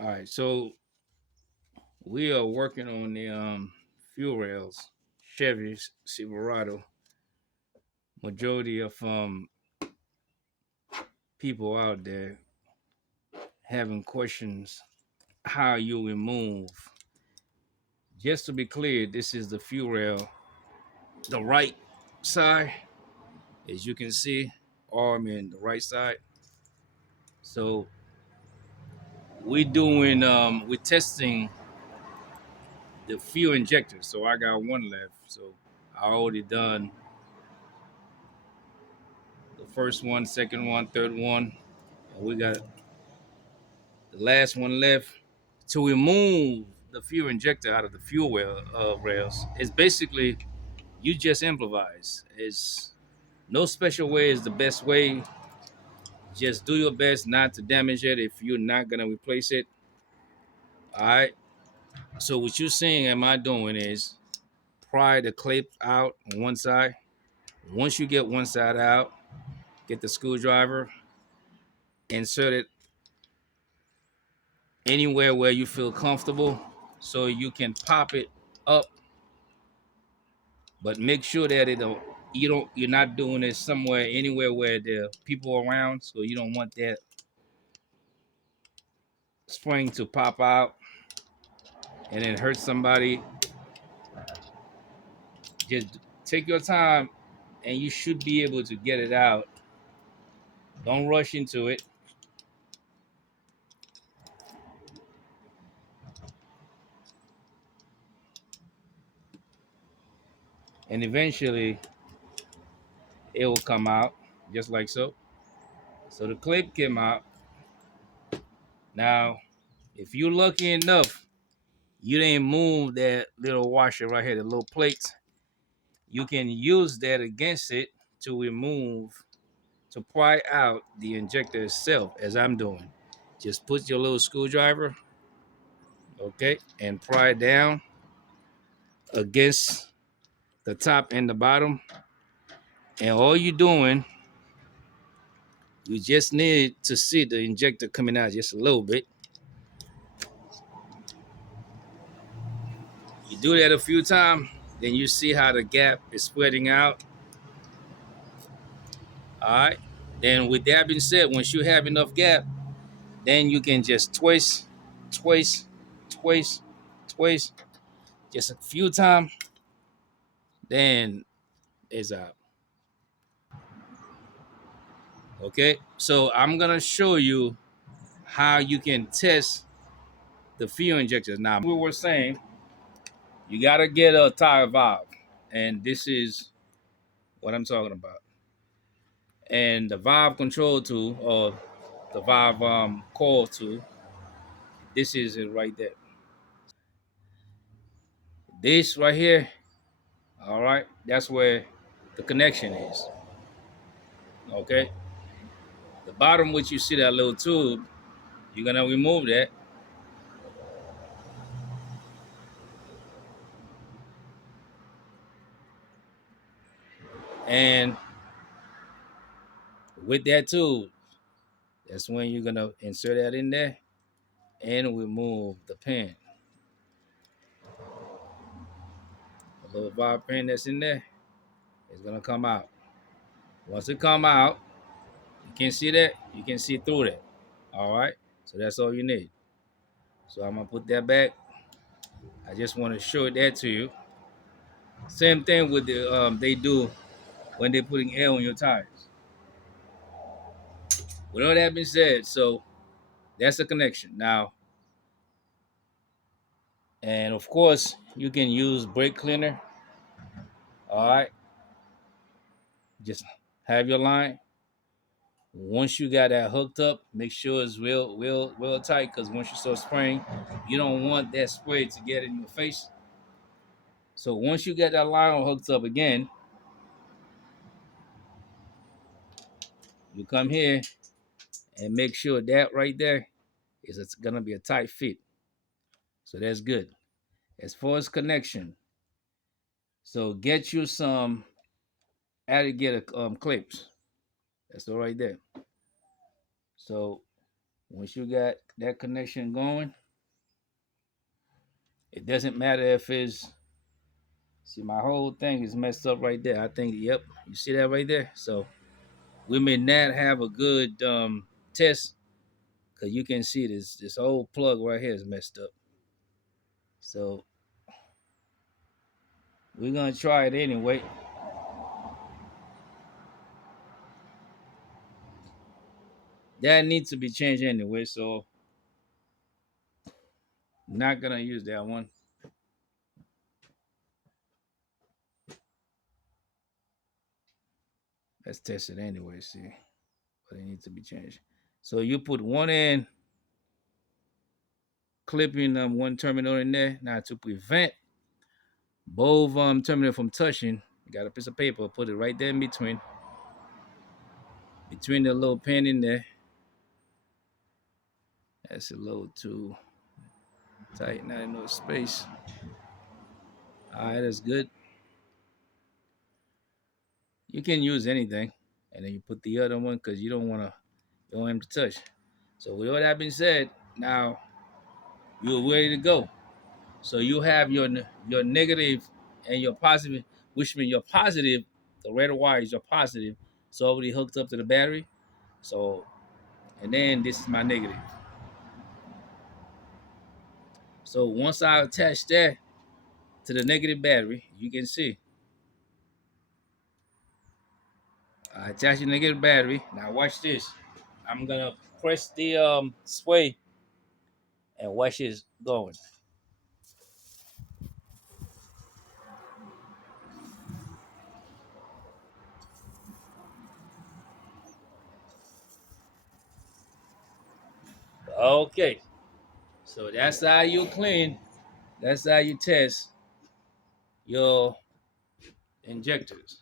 All right, so we are working on the fuel rails, Chevy Silverado. Majority of people out there having questions how you remove. Just to be clear, this is the fuel rail, the right side, as you can see, arm in the right side. So we're testing the fuel injectors. So I got one left. So I already done the first one, second one, third one, and we got the last one left. To remove the fuel injector out of the fuel rails, it's basically you just improvise. It's no special way is the best way. Just do your best not to damage it if you're not gonna replace it. All right. So what you're seeing am I doing is pry the clip out on one side. Once you get one side out, get the screwdriver, insert it anywhere where you feel comfortable so you can pop it up, but make sure that you're not doing it somewhere anywhere where there are people around, so you don't want that spring to pop out and then hurt somebody. Just take your time and you should be able to get it out. Don't rush into it. And eventually it will come out just like so. So the clip came out. Now, if you're lucky enough, you didn't move that little washer right here, the little plates, you can use that against it to remove, to pry out the injector itself, as I'm doing. Just put your little screwdriver, okay, and pry down against the top and the bottom. And all you're doing, you just need to see the injector coming out just a little bit. You do that a few times, then you see how the gap is spreading out. All right. Then with that being said, once you have enough gap, then you can just twist, twist, twist, twist, just a few times. Then it's out. Okay. So I'm gonna show you how you can test the fuel injectors. Now we were saying you gotta get a tire valve, and this is what I'm talking about. And the valve control tool or the valve coil tool, this is it right there. This right here, all right, that's where the connection is. Okay. The bottom, which you see that little tube, you're gonna remove that. And with that tube, that's when you're gonna insert that in there and remove the pin. The little valve pin that's in there is gonna come out. Once it come out, you can see that, you can see through that. All right. So that's all you need. So I'm gonna put that back. I just want to show that to you. Same thing with the they do when they're putting air on your tires. With all that being said, so that's the connection. Now, and of course, you can use brake cleaner. All right, just have your line. Once you got that hooked up, make sure it's real tight. Because once you start spraying, you don't want that spray to get in your face. So once you get that line hooked up again, you come here and make sure that right there is it's gonna be a tight fit. So that's good. As far as connection, so get you some alligator clips. That's all right there. So Once you got that connection going, it doesn't matter if it's, see, my whole thing is messed up right there. I think, yep, you see that right there? So we may not have a good test because you can see this whole plug right here is messed up. So we're gonna try it anyway. That needs to be changed anyway, so not gonna use that one. Let's test it anyway, see. But it needs to be changed. So you put one end clipping one terminal in there. Now to prevent both terminal from touching, you got a piece of paper, put it right there in between the little pin in there. That's a little too tight, not enough space. All right, that's good. You can use anything, and then you put the other one because you don't want him to touch. So with all that being said, now you're ready to go. So you have your negative and your positive, which means your positive, the red wire is your positive. So already hooked up to the battery. So and then this is my negative. So once I attach that to the negative battery, you can see I attach the negative battery. Now watch this. I'm gonna press the sway and watch this going. Okay. So that's how you clean. That's how you test your injectors.